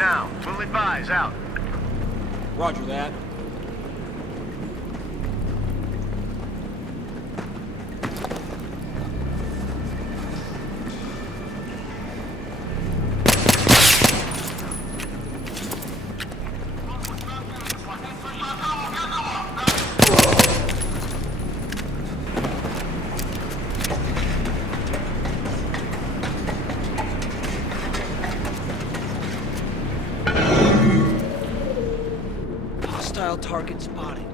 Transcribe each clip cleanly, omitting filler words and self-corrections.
now. We'll advise, out. Roger that. Hostile target spotted.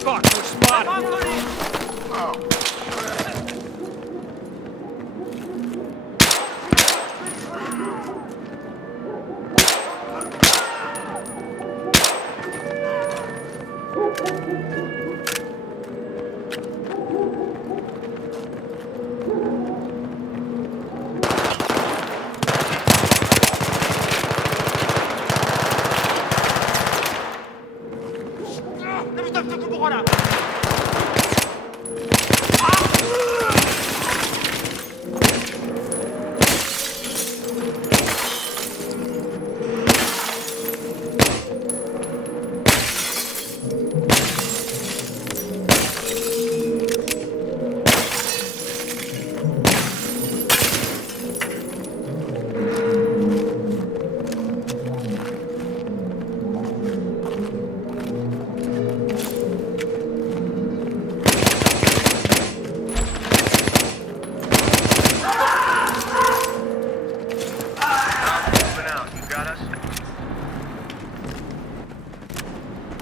Fuck, we're spotted!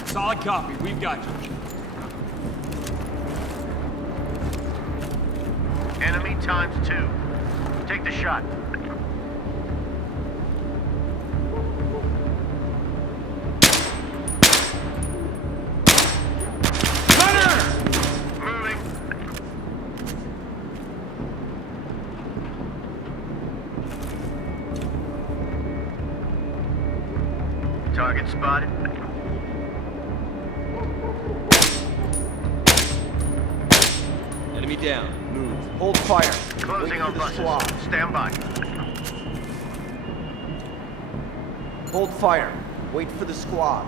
Solid copy, we've got you. Enemy ×2. Take the shot. Moving. Target spotted. Enemy down. Move. Hold fire. Closing Wait on for the buses. squad. Stand by. Hold fire. Wait for the squad.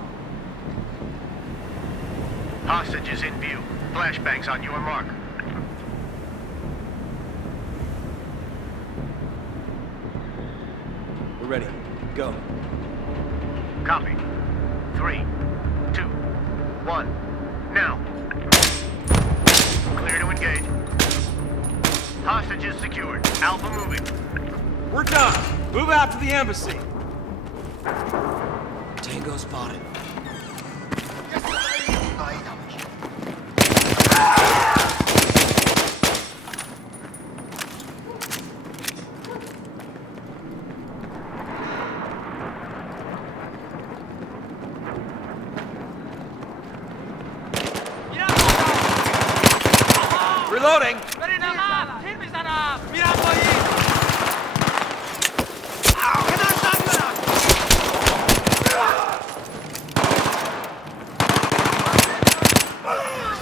Hostages in view. Flashbangs on your mark. We're ready. Go. Copy. 3, 2, 1. Now. Clear to engage. Hostages secured. Alpha moving. We're done. Move out to the embassy. Tango spotted. Reloading. This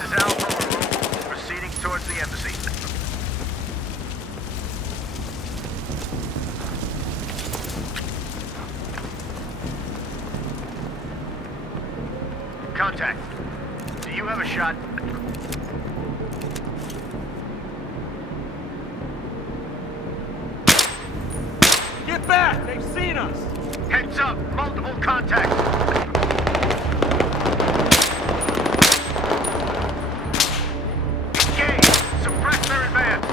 is Alpha removal. Proceeding towards the embassy. Contact. Do you have a shot? Get back! They've seen us! Heads up! Multiple contacts! Engage! Suppress their advance!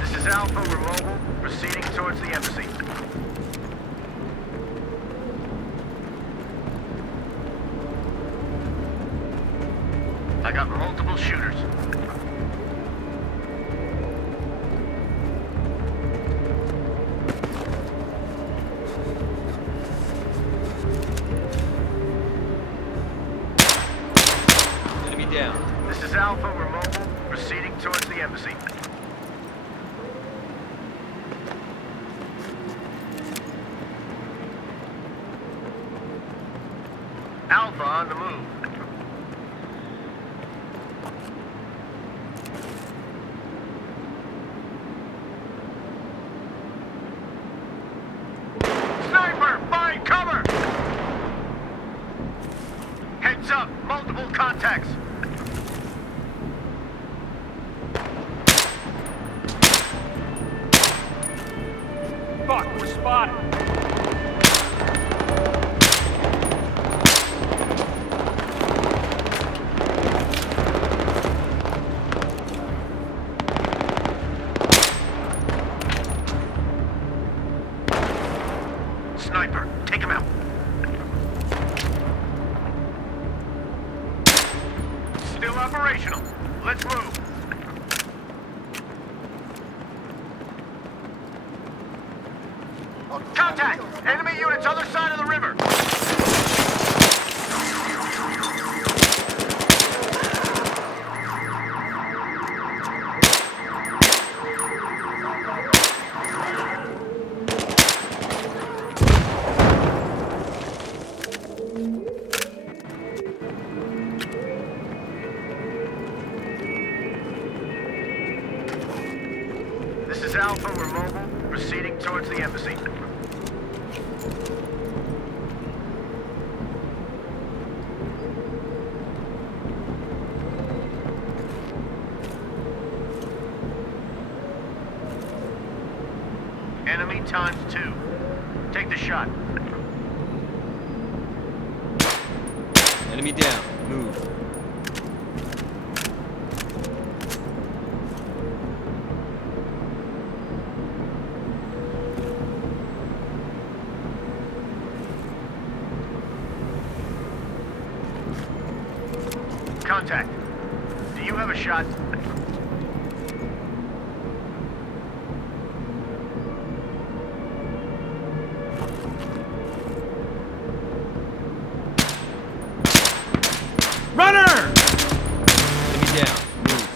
This is Alpha, we're mobile. Proceeding towards the embassy. I got multiple shooters. Enemy down. This is Alpha. Alpha, we're mobile. Proceeding towards the embassy. Alpha on the move. Sniper, find cover! Heads up, multiple contacts. Fuck, we're spotted. Sniper, take him out. Still operational. Let's move. Contact! Enemy units other side of the river. This is Alpha, we're mobile. Proceeding towards the embassy. Enemy ×2. Take the shot. Enemy down. Move. Contact. Do you have a shot? Runner! Enemy down. Move.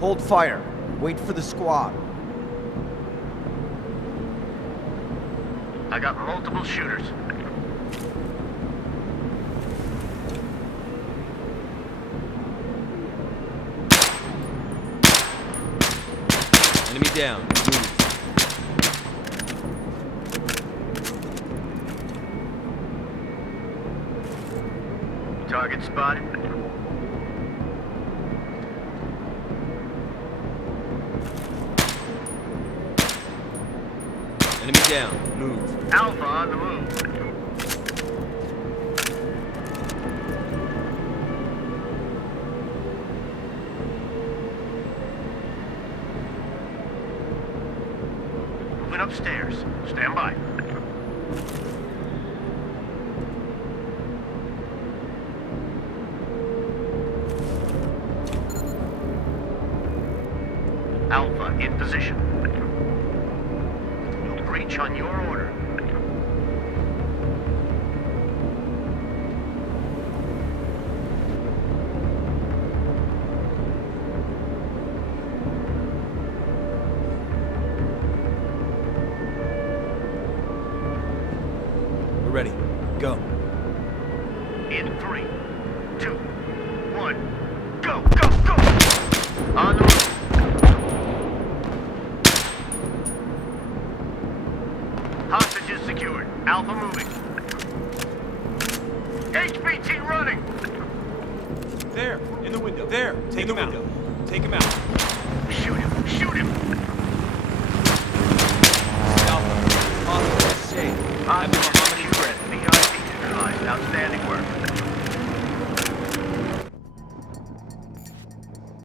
Hold fire. Wait for the squad. I got multiple shooters. Enemy down. Move. Target spotted. Enemy down. Move. Alpha on the move. Moving upstairs. Stand by. Alpha in position. We'll breach on your order. We're ready. Go. In 3, 2, 1, go, go, go! On the move. Hostages secured. Alpha moving. HVT running. There, in the window. There, take him out. Take him out. Shoot him, shoot him.